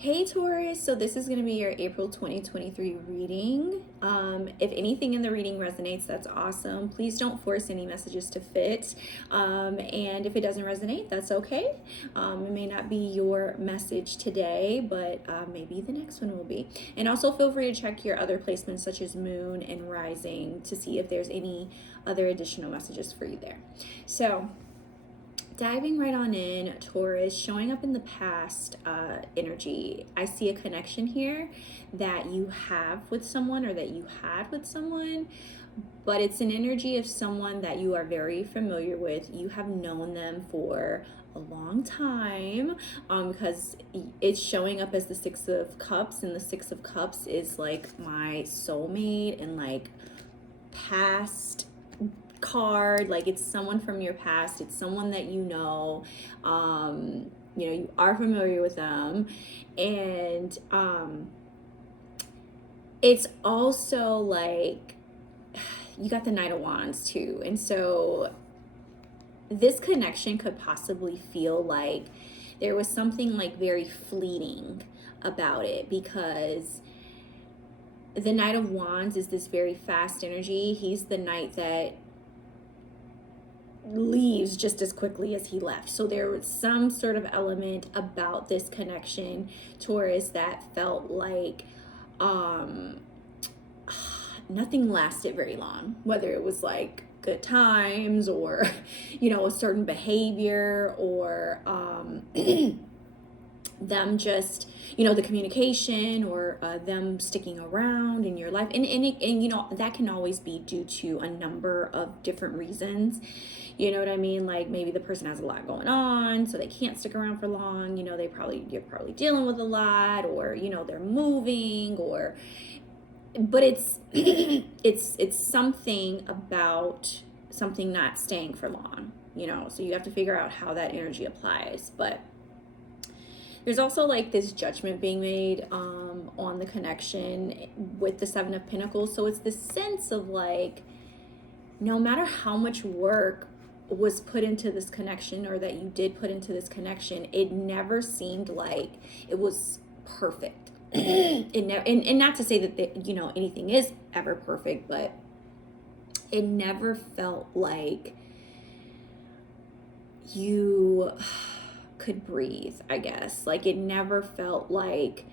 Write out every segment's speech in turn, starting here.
Hey Taurus, so this is going to be your April 2023 reading. If anything in the reading resonates, that's awesome. Please don't force any messages to fit. And if it doesn't resonate, that's okay. It may not be your message today, but maybe the next one will be. And also feel free to check your other placements such as moon and rising to see if there's any other additional messages for you there. So diving right on in, Taurus, showing up in the past energy. I see a connection here that you have with someone or that you had with someone, but it's an energy of someone that you are very familiar with. You have known them for a long time because it's showing up as the Six of Cups, and the Six of Cups is like my soulmate and like past card. Like, it's someone from your past, it's someone that you are familiar with them. And it's also like you got the Knight of Wands too, and so this connection could possibly feel like there was something like very fleeting about it, because the Knight of Wands is this very fast energy. He's the knight that leaves just as quickly as he left. So there was some sort of element about this connection, Taurus, that felt like nothing lasted very long, whether it was like good times or a certain behavior or them just the communication or them sticking around in your life, and that can always be due to a number of different reasons. You know what I mean? Like, maybe the person has a lot going on, so they can't stick around for long. You're probably dealing with a lot, or they're moving, but it's it's something about something not staying for long. So you have to figure out how that energy applies. But there's also like this judgment being made on the connection with the Seven of Pentacles. So it's this sense of like, no matter how much work was put into this connection, or that you did put into this connection, it never seemed like it was perfect. It never, and not to say that anything is ever perfect, but it never felt like you could breathe, I guess. Like, it never felt like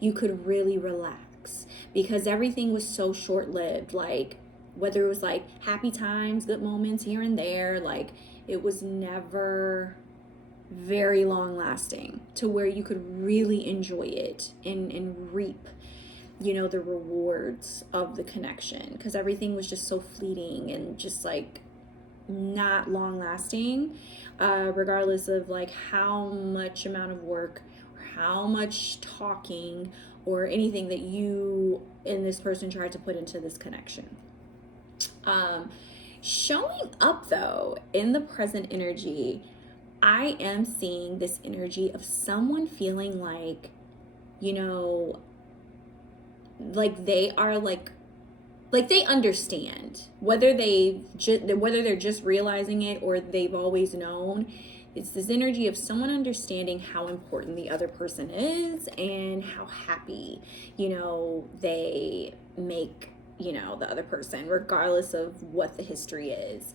you could really relax, because everything was so short-lived. Like, whether it was like happy times, good moments here and there, like it was never very long lasting to where you could really enjoy it and reap the rewards of the connection, because everything was just so fleeting and just like not long lasting, regardless of like how much amount of work or how much talking or anything that you and this person tried to put into this connection. Showing up though in the present energy, I am seeing this energy of someone feeling like like they are like they understand, whether they're just realizing it or they've always known. It's this energy of someone understanding how important the other person is and how happy they make the other person, regardless of what the history is,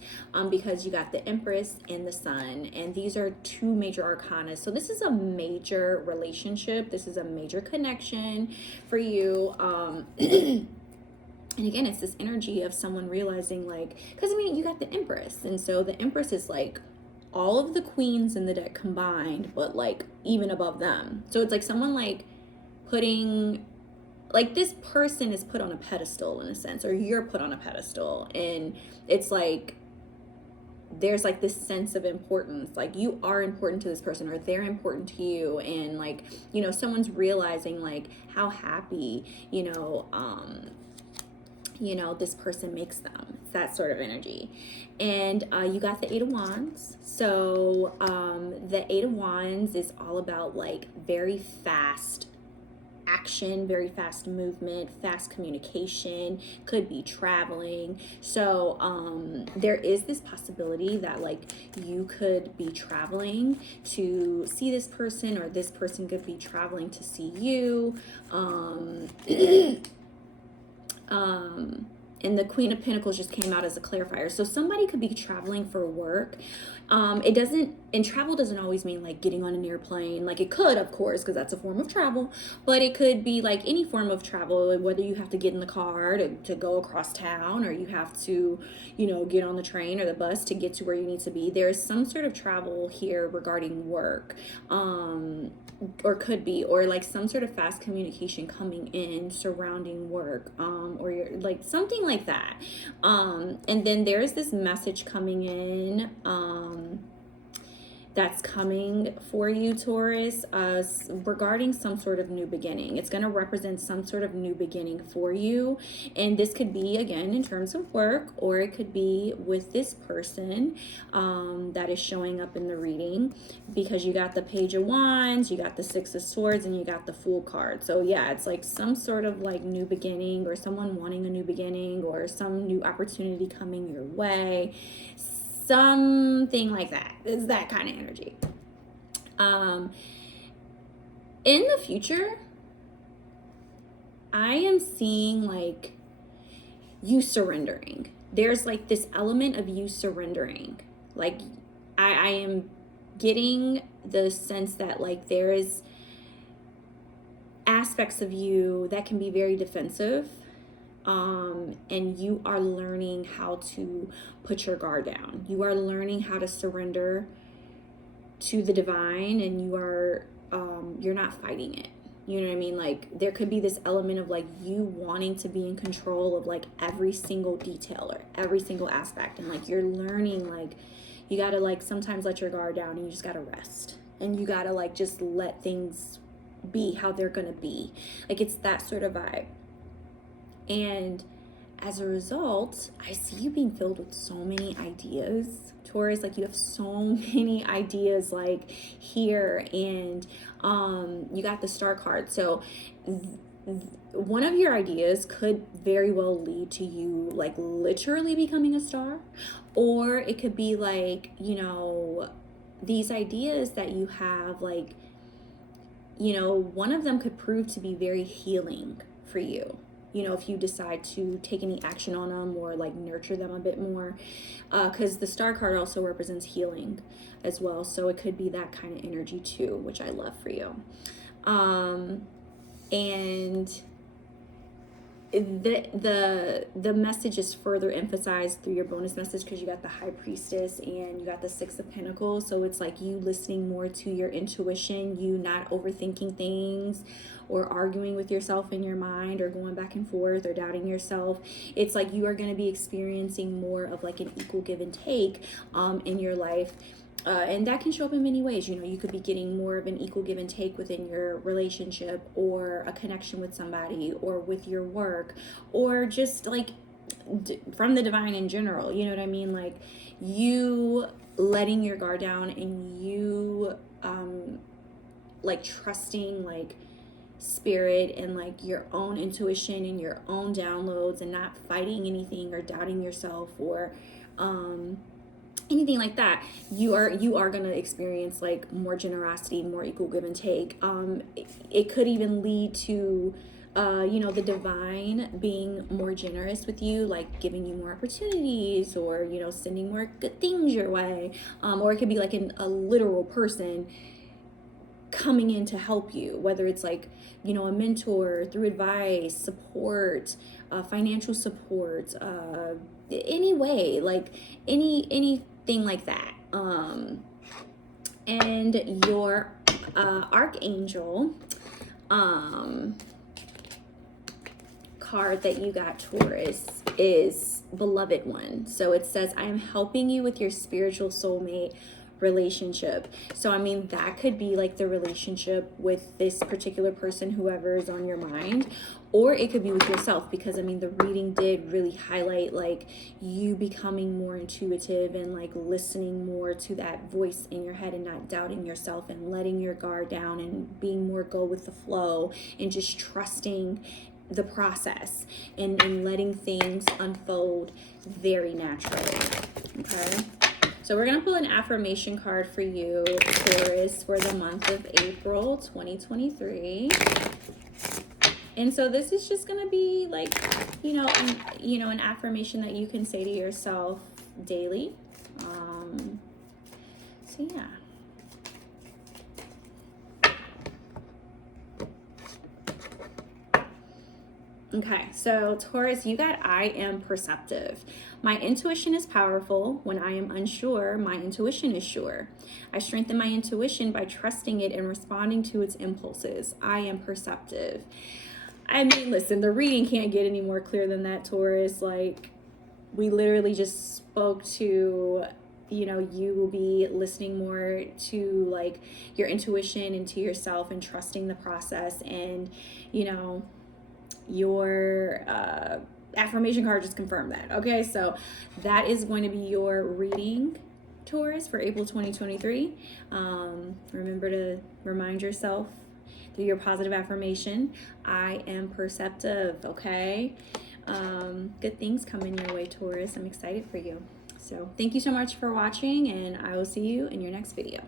because you got the Empress and the Sun, and these are two major arcana. So this is a major relationship, this is a major connection for you. And again, it's this energy of someone realizing, like, because you got the Empress, and so the Empress is like all of the queens in the deck combined, but like even above them. So it's like someone like putting, like, this person is put on a pedestal in a sense, or you're put on a pedestal, and it's like there's like this sense of importance, like you are important to this person or they're important to you, and like someone's realizing like how happy this person makes them. It's that sort of energy. And you got the Eight of Wands. So the Eight of Wands is all about like very fast action, very fast movement, fast communication, could be traveling. So there is this possibility that like you could be traveling to see this person, or this person could be traveling to see you. And the Queen of Pentacles just came out as a clarifier. So somebody could be traveling for work. It doesn't, and travel doesn't always mean like getting on an airplane. Like it could, of course, because that's a form of travel, but it could be like any form of travel, whether you have to get in the car to go across town, or you have to, get on the train or the bus to get to where you need to be. There's some sort of travel here regarding work. Or could be, or like some sort of fast communication coming in surrounding work, or you're like something like that. And then there's this message coming in, that's coming for you, Taurus, regarding some sort of new beginning. It's going to represent some sort of new beginning for you. And this could be, again, in terms of work, or it could be with this person that is showing up in the reading, because you got the Page of Wands, you got the Six of Swords, and you got the Fool card. So yeah, it's like some sort of like new beginning, or someone wanting a new beginning, or some new opportunity coming your way. Something like that. It's that kind of energy. In the future, I am seeing like you surrendering. There's like this element of you surrendering. Like I am getting the sense that like there is aspects of you that can be very defensive. And you are learning how to put your guard down. You are learning how to surrender to the divine, and you are, you're not fighting it. You know what I mean? Like there could be this element of like you wanting to be in control of like every single detail or every single aspect. And like you're learning, like you gotta like sometimes let your guard down, and you just gotta rest. And you gotta like just let things be how they're gonna be. Like it's that sort of vibe. And as a result, I see you being filled with so many ideas, Taurus. Like you have so many ideas like here, and you got the Star card. So one of your ideas could very well lead to you like literally becoming a star, or it could be like, these ideas that you have, like, one of them could prove to be very healing for you. If you decide to take any action on them, or like nurture them a bit more, because the Star card also represents healing as well. So it could be that kind of energy too, which I love for you. And the message is further emphasized through your bonus message, because you got the High Priestess and you got the Six of Pentacles. So it's like you listening more to your intuition, you not overthinking things or arguing with yourself in your mind, or going back and forth, or doubting yourself. It's like you are going to be experiencing more of like an equal give and take in your life. And that can show up in many ways. You could be getting more of an equal give and take within your relationship, or a connection with somebody, or with your work, or just like from the divine in general. You know what I mean? Like you letting your guard down, and you like trusting like spirit, and like your own intuition and your own downloads, and not fighting anything or doubting yourself, or anything like that. You are going to experience like more generosity, more equal give and take. It could even lead to the divine being more generous with you, like giving you more opportunities, or sending more good things your way, or it could be like a literal person coming in to help you, whether it's like a mentor through advice, support, financial support, any way, like anything like that. And your archangel card that you got, Taurus, is Beloved One. So it says, I am helping you with your spiritual soulmate relationship. So I mean, that could be like the relationship with this particular person, whoever is on your mind, or it could be with yourself, because I mean, the reading did really highlight like you becoming more intuitive and like listening more to that voice in your head and not doubting yourself and letting your guard down and being more go with the flow and just trusting the process and letting things unfold very naturally. Okay, so we're going to pull an affirmation card for you, Taurus, for the month of April 2023. And so this is just going to be like, an affirmation that you can say to yourself daily. So yeah. Okay, so Taurus, you got I am perceptive. My intuition is powerful. When I am unsure, my intuition is sure. I strengthen my intuition by trusting it and responding to its impulses. I am perceptive. I mean, listen, the reading can't get any more clear than that, Taurus. Like, we literally just spoke to, you will be listening more to like your intuition and to yourself and trusting the process. And, your affirmation card just confirmed that. Okay, so that is going to be your reading, Taurus, for April 2023. Remember to remind yourself through your positive affirmation, I am perceptive. Okay, good things coming your way, Taurus. I'm excited for you. So thank you so much for watching, and I will see you in your next video.